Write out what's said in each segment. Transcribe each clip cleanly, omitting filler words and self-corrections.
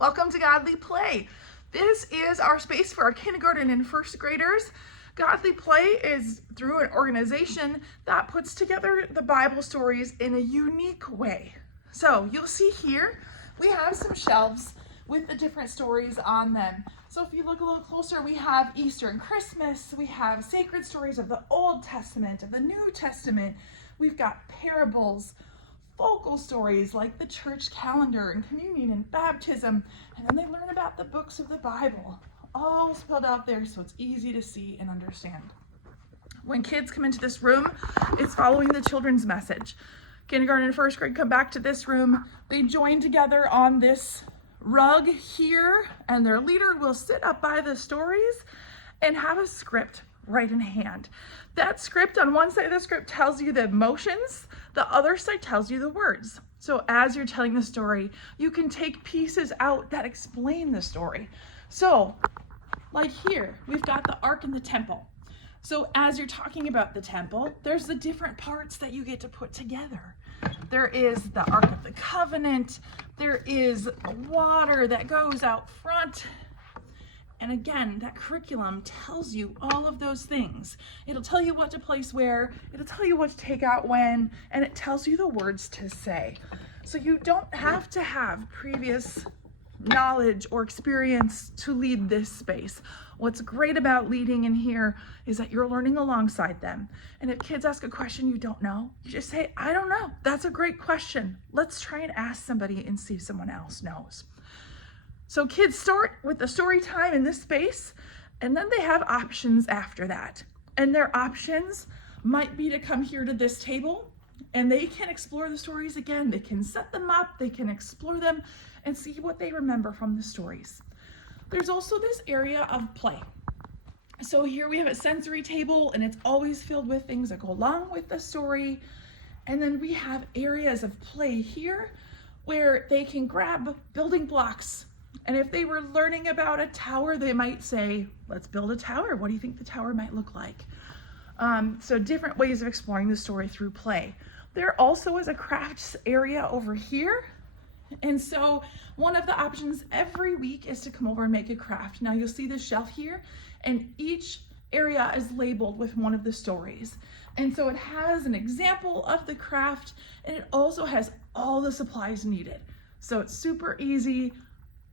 Welcome to Godly Play. This is our space for our kindergarten and first graders. Godly Play is through an organization that puts together the Bible stories in a unique way. So you'll see here, we have some shelves with the different stories on them. So if you look a little closer, we have Easter and Christmas. We have sacred stories of the Old Testament, of the New Testament. We've got parables, focal stories like the church calendar and communion and baptism, and then they learn about the books of the Bible, all spelled out there so it's easy to see and understand. When kids come into this room, it's following the children's message. Kindergarten and first grade come back to this room, they join together on this rug here, and their leader will sit up by the stories and have a script right in hand. That script, on one side of the script tells you the emotions, the other side tells you the words. So as you're telling the story, you can take pieces out that explain the story. So like here, we've got the ark and the temple. So as you're talking about the temple, there's the different parts that you get to put together. There is the Ark of the Covenant, there is water that goes out front. And again, that curriculum tells you all of those things. It'll tell you what to place where, it'll tell you what to take out when, and it tells you the words to say. So you don't have to have previous knowledge or experience to lead this space. What's great about leading in here is that you're learning alongside them. And if kids ask a question you don't know, you just say, I don't know. That's a great question. Let's try and ask somebody and see if someone else knows. So kids start with the story time in this space, and then they have options after that. And their options might be to come here to this table, and they can explore the stories again. They can set them up, they can explore them, and see what they remember from the stories. There's also this area of play. So here we have a sensory table, and it's always filled with things that go along with the story. And then we have areas of play here where they can grab building blocks. And if they were learning about a tower, they might say, let's build a tower. What do you think the tower might look like? So different ways of exploring the story through play. There also is a crafts area over here. And so one of the options every week is to come over and make a craft. Now you'll see the shelf here, and each area is labeled with one of the stories. And so it has an example of the craft, and it also has all the supplies needed. So it's super easy,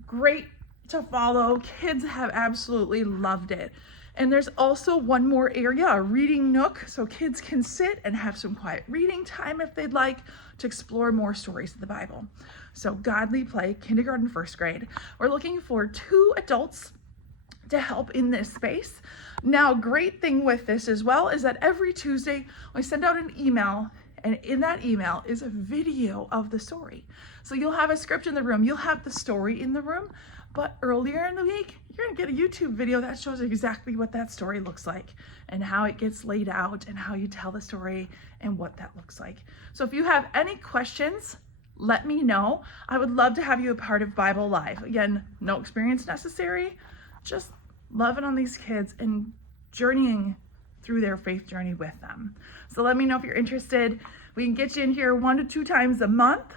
great to follow. Kids have absolutely loved it. And there's also one more area, a reading nook, so kids can sit and have some quiet reading time if they'd like to explore more stories of the Bible. So Godly Play, kindergarten, first grade. We're looking for 2 adults to help in this space. Now, great thing with this as well is that every Tuesday we send out an email, and in that email is a video of the story. So you'll have a script in the room, you'll have the story in the room, but earlier in the week, you're gonna get a YouTube video that shows exactly what that story looks like and how it gets laid out and how you tell the story and what that looks like. So if you have any questions, let me know. I would love to have you a part of Bible Live. Again, no experience necessary, just loving on these kids and journeying through their faith journey with them. So let me know if you're interested. We can get you in here 1 to 2 times a month.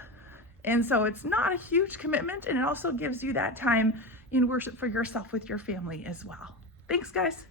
And so it's not a huge commitment, and it also gives you that time in worship for yourself with your family as well. Thanks, guys.